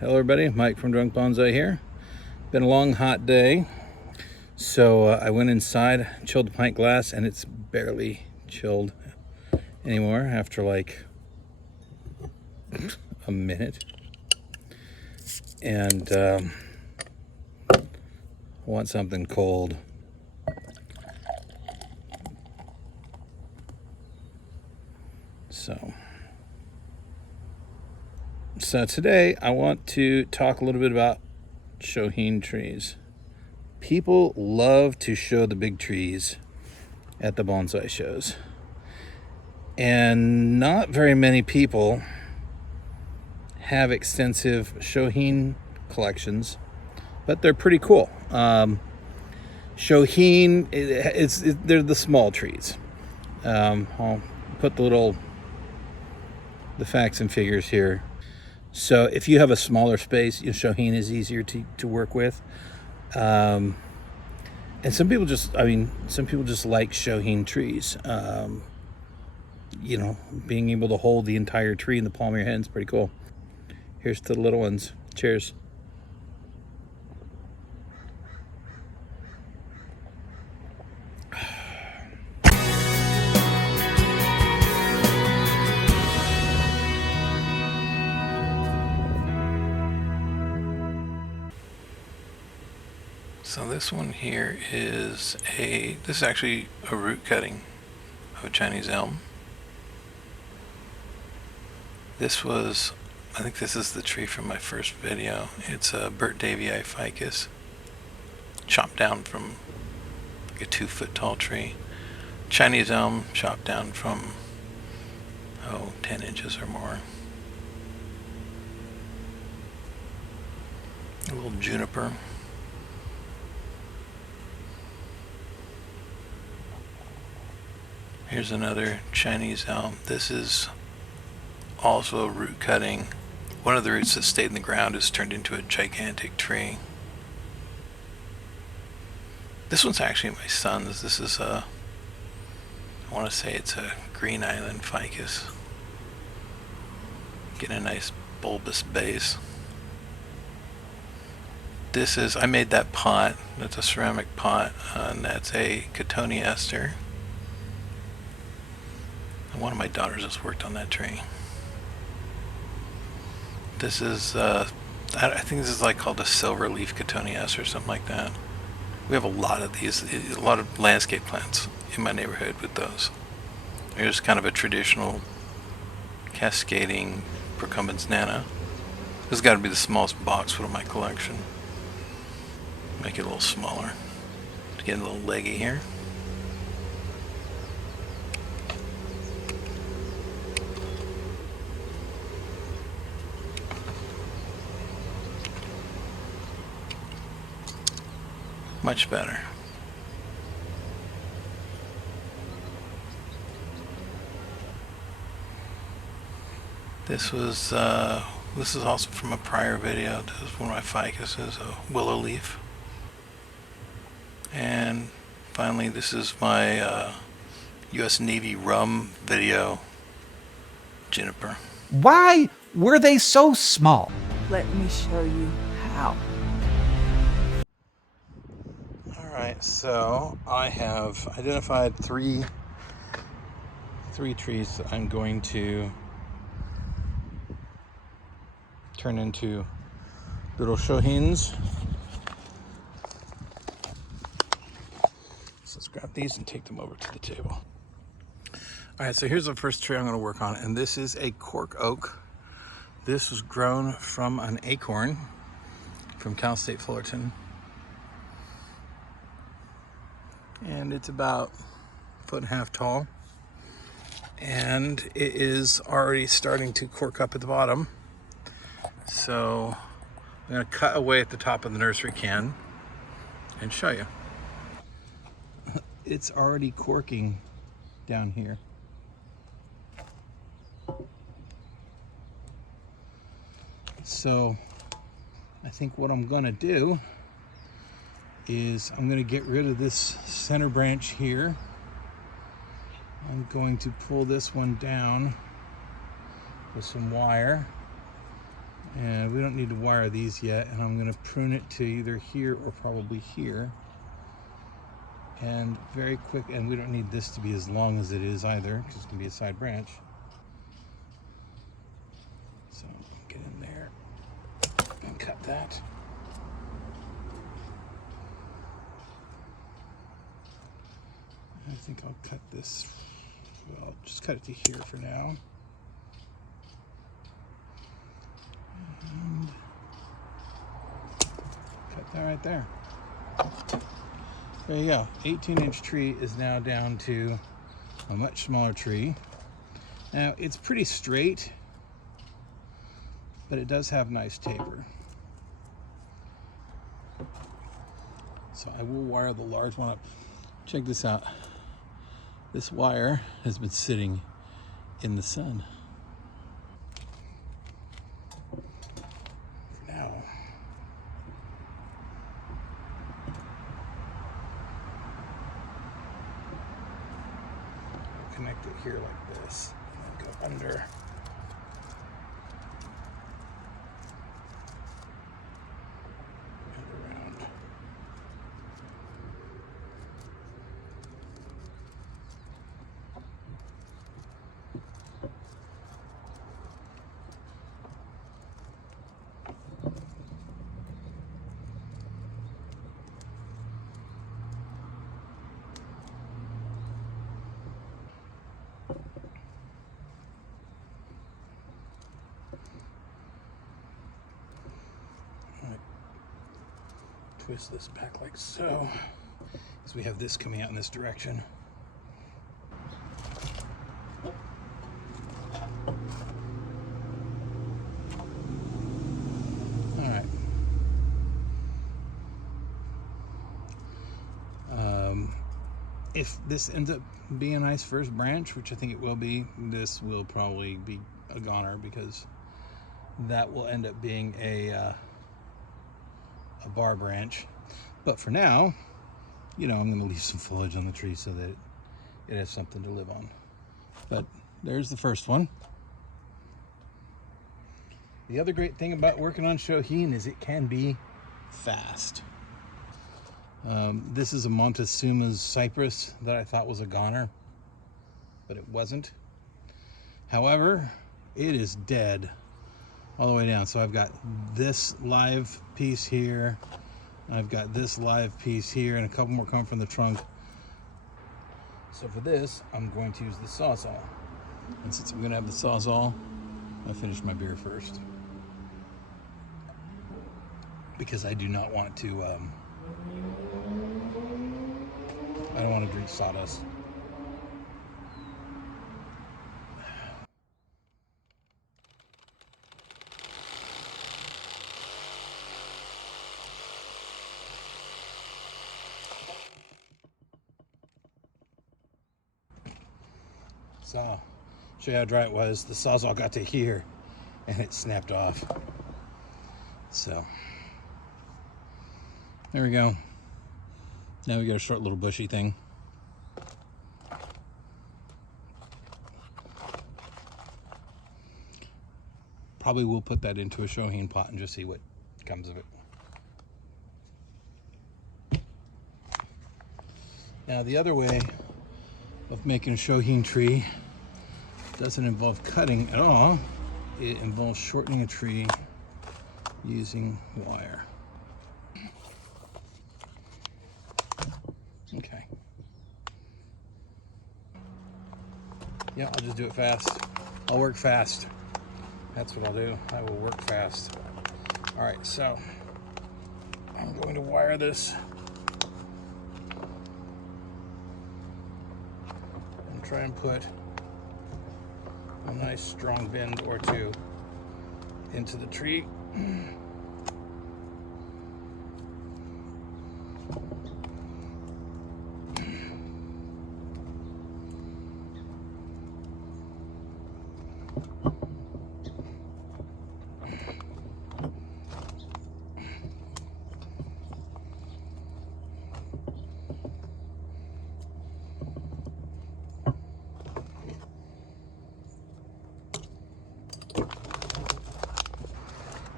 Hello everybody, Mike from Drunk Bonsai here. Been a long hot day, so I went inside, chilled the pint glass, and it's barely chilled anymore after like a minute. And I want something cold. So today I want to talk a little bit about Shohin trees. People love to show the big trees at the bonsai shows. And not very many people have extensive Shohin collections, but they're pretty cool. Shohin, they're the small trees. I'll put the facts and figures here. So if you have a smaller space, Shohin is easier to work with. And some people just like Shohin trees. Being able to hold the entire tree in the palm of your hand is pretty cool. Here's to the little ones. Cheers. So this one here is this is actually a root cutting of a Chinese elm. I think this is the tree from my first video. It's a Davii Ficus, chopped down from like a 2-foot tall tree. Chinese elm chopped down from 10 inches or more. A little juniper. Here's another Chinese elm. This is also a root cutting. One of the roots that stayed in the ground is turned into a gigantic tree. This one's actually my son's. This is I want to say it's a Green Island Ficus. Getting a nice bulbous base. I made that pot. That's a ceramic pot, and that's a Cotoneaster. One of my daughters has worked on that tree. This is, I think this is like called a silver leaf Cotoneaster or something like that. We have a lot of these, a lot of landscape plants in my neighborhood with those. Here's kind of a traditional cascading Procumbens nana. This has got to be the smallest boxwood of my collection. Make it a little smaller. It's getting a little leggy here. Much better. This is also from a prior video. This is one of my ficuses, a willow leaf. And finally, this is my U.S. Navy rum video, Juniper. Why were they so small? Let me show you how. Alright, so I have identified three trees that I'm going to turn into little Shohins. So let's grab these and take them over to the table. Alright, so here's the first tree I'm going to work on, and this is a cork oak. This was grown from an acorn from Cal State Fullerton. And it's about 1.5 feet tall, and it is already starting to cork up at the bottom. So I'm going to cut away at the top of the nursery can and show you. It's already corking down here. So I think what I'm going to do is I'm going to get rid of this center branch here. I'm going to pull this one down with some wire And we don't need to wire these yet, and I'm going to prune it to either here or probably here. And very quick, and we don't need this to be as long as it is either, because it's going to be a side branch. So get in there and cut that. I think I'll cut this, well, just cut it to here for now. And cut that right there. There you go. 18-inch tree is now down to a much smaller tree. Now it's pretty straight, but it does have nice taper. So I will wire the large one up. Check this out. This wire has been sitting in the sun. For now. I'll connect it here like this. And go under. And around. Twist this back like so, because we have this coming out in this direction. All right. If this ends up being a nice first branch, which I think it will be, this will probably be a goner, because that will end up being a bar branch. But for now, you know, I'm going to leave some foliage on the tree so that it has something to live on. But there's the first one. The other great thing about working on Shohin is it can be fast. This is a Montezuma's Cypress that I thought was a goner, but it wasn't. However, it is dead all the way down. So I've got this live piece here, I've got this live piece here, and a couple more come from the trunk. So for this, I'm going to use the Sawzall. And since I'm going to have the Sawzall, I'll finish my beer first, because I do not want to, I don't want to drink sawdust. So, show you how dry it was. The Sawzall got to here and it snapped off. So, there we go. Now we got a short little bushy thing. Probably will put that into a Shohin pot and just see what comes of it. Now the other way of making a Shohin tree doesn't involve cutting at all. It involves shortening a tree using wire. Okay. Yeah, I'll just do it fast. I'll work fast. That's what I'll do. I will work fast. All right, so I'm going to wire this and try and put a nice strong bend or two into the tree.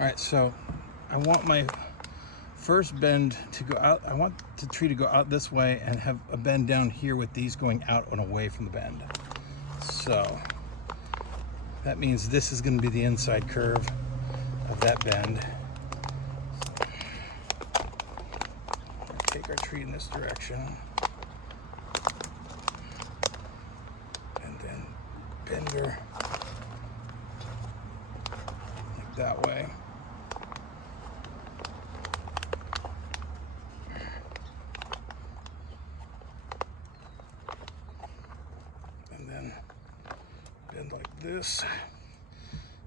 All right, so I want my first bend to go out. I want the tree to go out this way and have a bend down here with these going out and away from the bend. So that means this is going to be the inside curve of that bend. Take our tree in this direction. And then bend her like that way. Bend like this,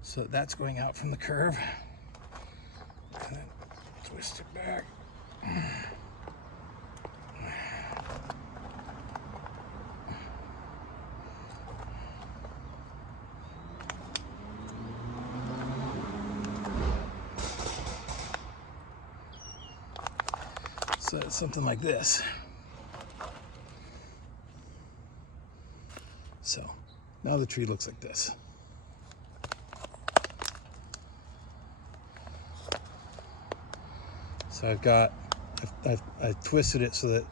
so that's going out from the curve, and then twist it back. So it's something like this. So now the tree looks like this. So I've twisted it so that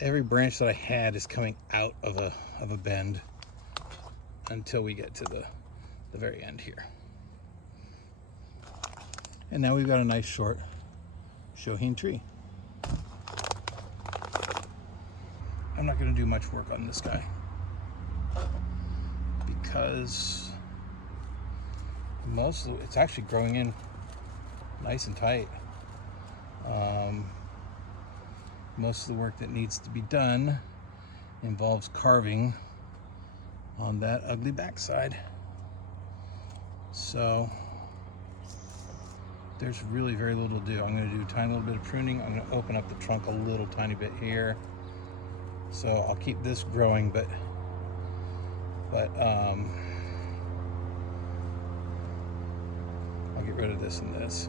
every branch that I had is coming out of a bend until we get to the very end here. And now we've got a nice short Shohin tree. I'm not going to do much work on this guy, because it's actually growing in nice and tight. Most of the work that needs to be done involves carving on that ugly backside. So there's really very little to do. I'm going to do a tiny little bit of pruning. I'm going to open up the trunk a little tiny bit here. So I'll keep this growing, but I'll get rid of this and this.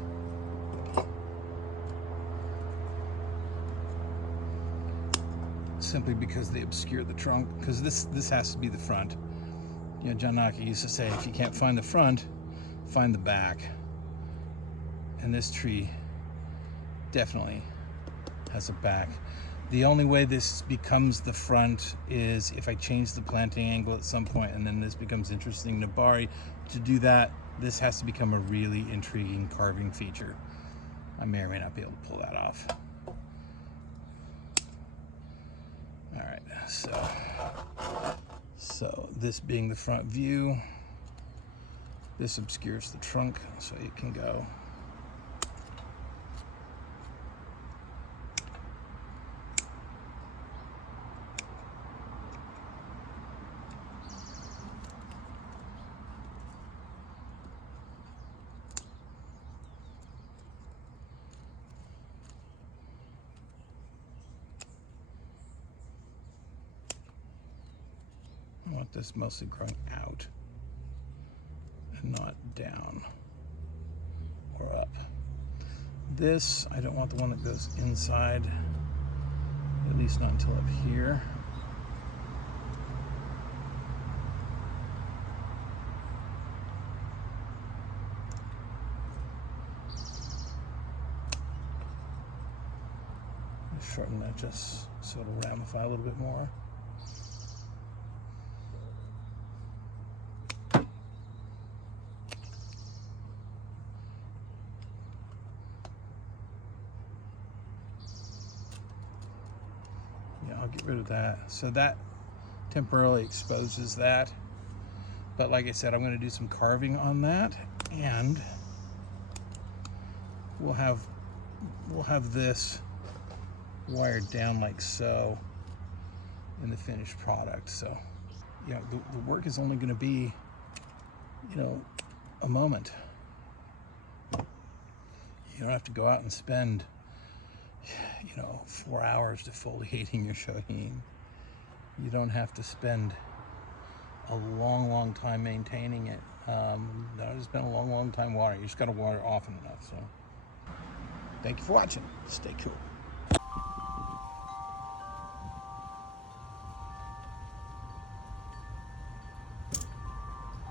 Simply because they obscure the trunk, because this has to be the front. You know, John Naka used to say, if you can't find the front, find the back. And this tree definitely has a back. The only way this becomes the front is if I change the planting angle at some point, and then this becomes interesting to Bari. To do that, this has to become a really intriguing carving feature. I may or may not be able to pull that off. All right, so this being the front view, this obscures the trunk, so it can go. I want this mostly growing out and not down or up. This, I don't want the one that goes inside, at least not until up here. Shorten that just so it'll ramify a little bit more. I'll get rid of that. So that temporarily exposes that. But like I said, I'm going to do some carving on that, and we'll have this wired down like so in the finished product. So, you know, the work is only going to be, you know, a moment. You don't have to go out and spend, you know, 4 hours defoliating your Shohin. You don't have to spend a long time maintaining it. No, just spend a long time watering. You just got to water often enough. So thank you for watching. Stay cool.